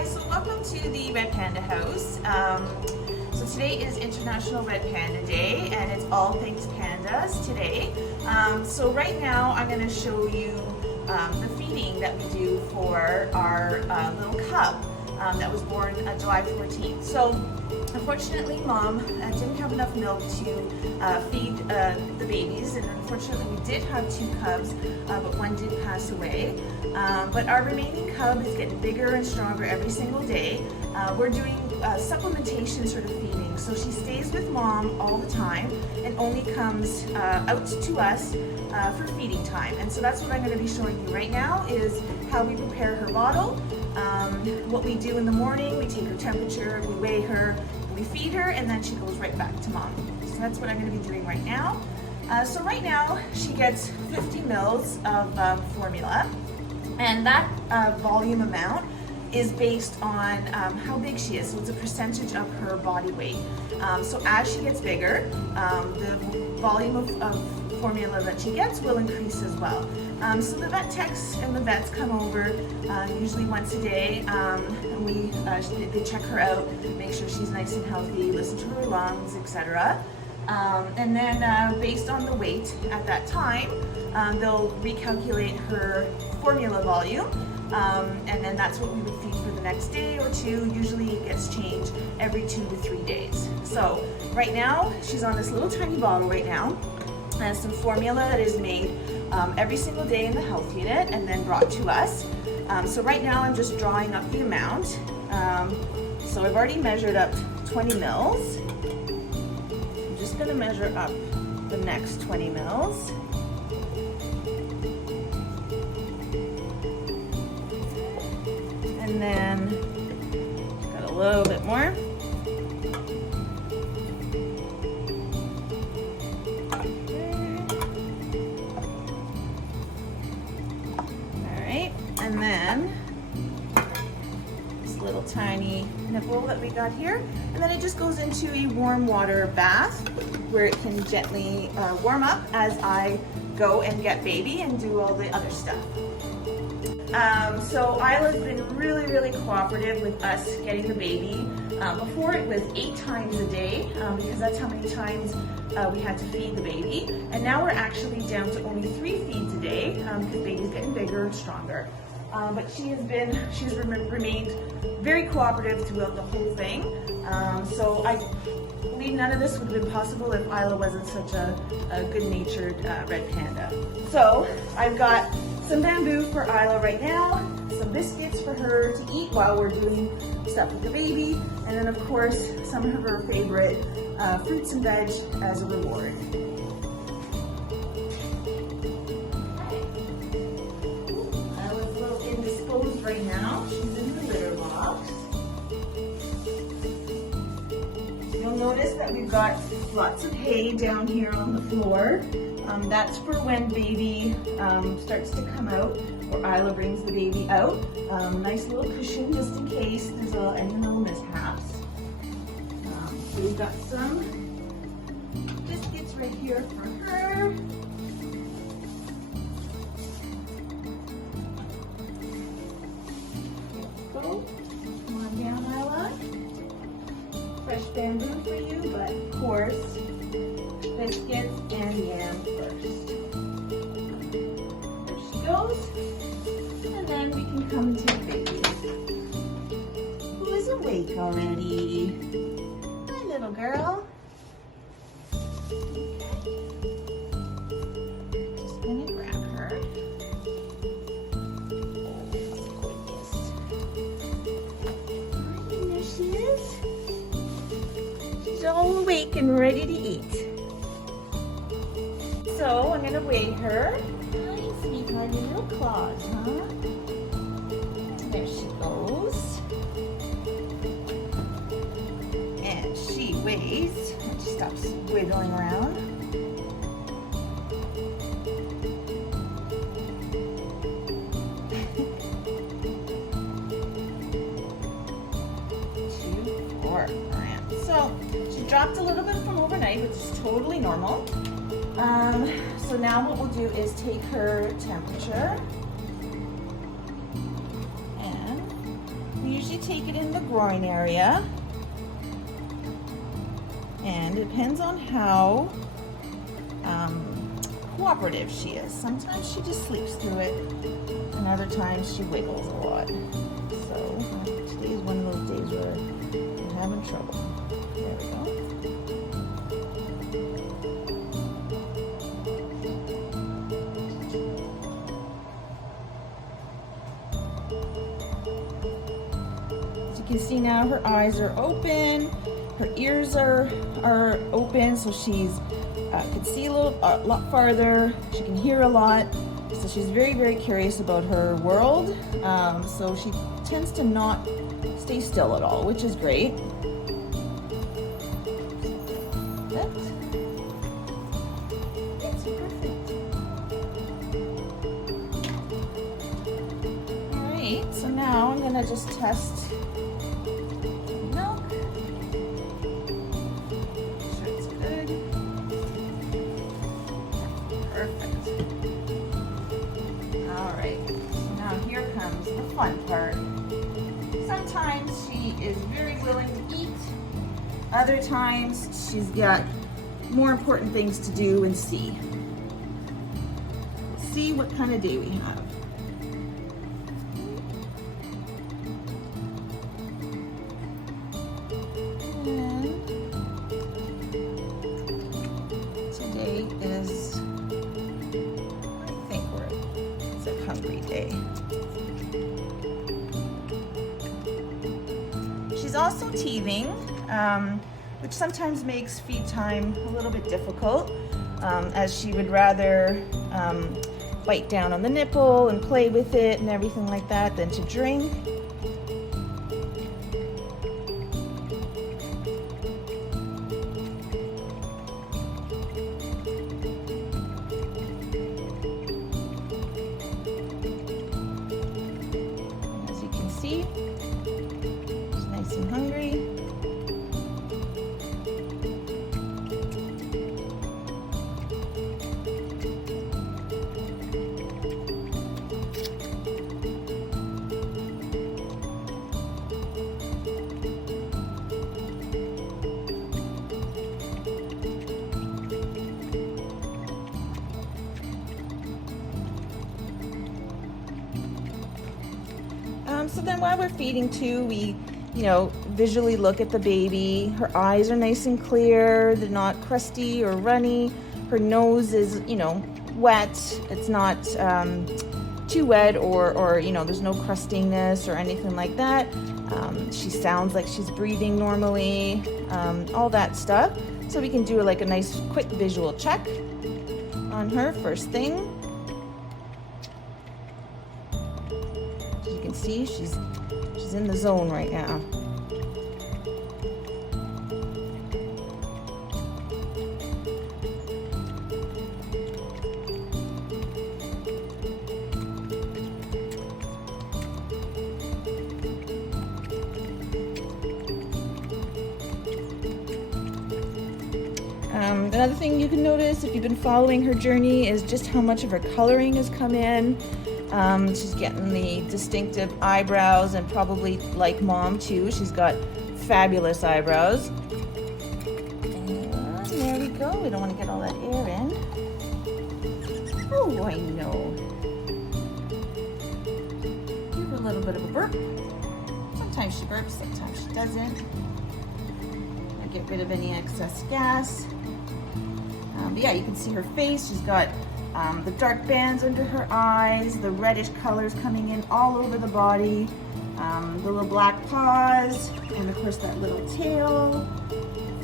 Hi, so welcome to the Red Panda house. So today is International Red Panda Day and it's all things pandas today. So right now I'm going to show you the feeding that we do for our little cub that was born July 14th. So unfortunately Mom didn't have enough milk to feed the babies, and unfortunately we did have 2 cubs, but one did pass away. But our remaining cub is getting bigger and stronger every single day. We're doing supplementation sort of feeding, so she stays with Mom all the time and only comes out to us for feeding time. And so that's what I'm going to be showing you right now, is how we prepare her bottle. What we do in the morning, we take her temperature, we weigh her, we feed her, and then she goes right back to Mom. So that's what I'm going to be doing right now. So right now she gets 50 mils of formula, and that volume amount is based on how big she is. So it's a percentage of her body weight. So as she gets bigger, the volume of formula that she gets will increase as well. So the vet techs and the vets come over usually once a day, and they check her out, make sure she's nice and healthy, listen to her lungs, etc. And then based on the weight at that time, they'll recalculate her formula volume, and then that's what we would feed for the next day or 2. Usually it gets changed every 2 to 3 days. So right now she's on this little tiny bottle right now, and some formula that is made every single day in the health unit and then brought to us. So right now I'm just drawing up the amount. So I've already measured up 20 mils. I'm just going to measure up the next 20 mils. And then got a little bit more. And then this little tiny nipple that we got here, and then it just goes into a warm water bath where it can gently warm up as I go and get baby and do all the other stuff. So Isla's been really cooperative with us getting the baby. Before it was 8 times a day because that's how many times we had to feed the baby, and now we're actually down to only 3 feeds a day because baby's getting bigger and stronger. But she's remained very cooperative throughout the whole thing. So I believe none of this would have been possible if Isla wasn't such a good-natured red panda. So I've got some bamboo for Isla right now, some biscuits for her to eat while we're doing stuff with the baby, and then of course some of her favorite fruits and veg as a reward. Right now, she's in the litter box. You'll notice that we've got lots of hay down here on the floor. That's for when baby starts to come out, or Isla brings the baby out. Nice little cushion just in case there's any little mishaps. So we've got some biscuits right here for her. Come on down, Isla. Fresh bamboo for you, but of course, biscuits and yam first. There she goes. And then we can come to the baby, who is awake already. Hi, little girl. Okay. Just gonna grab her. She's all awake and ready to eat. So I'm going to weigh her. Hi, sweetheart, your little claws, huh? There she goes. And she weighs, when she stops wiggling around, 2.4 grams. So she dropped a little bit from overnight, which is totally normal. So now what we'll do is take her temperature, and we usually take it in the groin area. And it depends on how cooperative she is. Sometimes she just sleeps through it, and other times she wiggles a lot. So today is one of those days where I'm having trouble. There we go. As you can see now, her eyes are open, her ears are open, so she's can see a lot farther. She can hear a lot, so she's very, very curious about her world. So she tends to not stay still at all, which is great. That's perfect. All right, so now I'm gonna just test milk. Make sure it's good. Perfect. All right, so now here comes the fun part. Sometimes she is very willing to eat. Other times she's got more important things to do and see. Let's see what kind of day we have. And today is, I think it's a hungry day. She's also teething, which sometimes makes feed time a little bit difficult, as she would rather bite down on the nipple and play with it and everything like that than to drink. As you can see, she's nice and hungry. So then while we're feeding too, we, visually look at the baby. Her eyes are nice and clear. They're not crusty or runny. Her nose is, wet. It's not too wet or there's no crustiness or anything like that. She sounds like she's breathing normally, all that stuff. So we can do like a nice quick visual check on her first thing. See, she's in the zone right now. Another thing you can notice if you've been following her journey is just how much of her coloring has come in. She's getting the distinctive eyebrows, and probably like mom too, she's got fabulous eyebrows. And there we go. We don't want to get all that air in. Oh, I know. Give her a little bit of a burp. Sometimes she burps, sometimes she doesn't. I'll get rid of any excess gas. But yeah, you can see her face. She's got the dark bands under her eyes, the reddish colors coming in all over the body, the little black paws, and of course that little tail,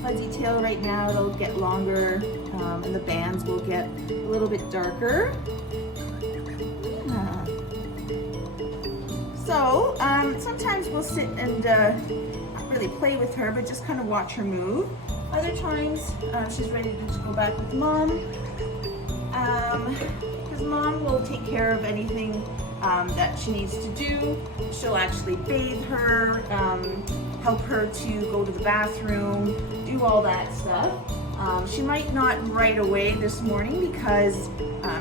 fuzzy tail right now. It'll get longer, and the bands will get a little bit darker. Yeah. So sometimes we'll sit and not really play with her, but just kind of watch her move. Other times she's ready to just go back with mom. Because mom will take care of anything that she needs to do. She'll actually bathe her, help her to go to the bathroom, do all that stuff. She might not right away this morning because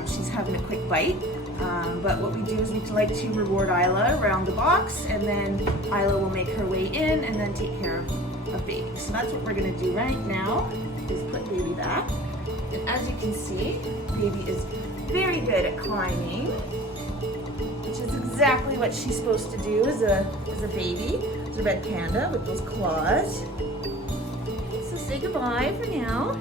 she's having a quick bite. But what we do is we like to reward Isla around the box, and then Isla will make her way in and then take care of baby. So that's what we're gonna do right now, is put baby back. And as you can see, baby is very good at climbing, which is exactly what she's supposed to do as a baby. It's a red panda with those claws. So say goodbye for now.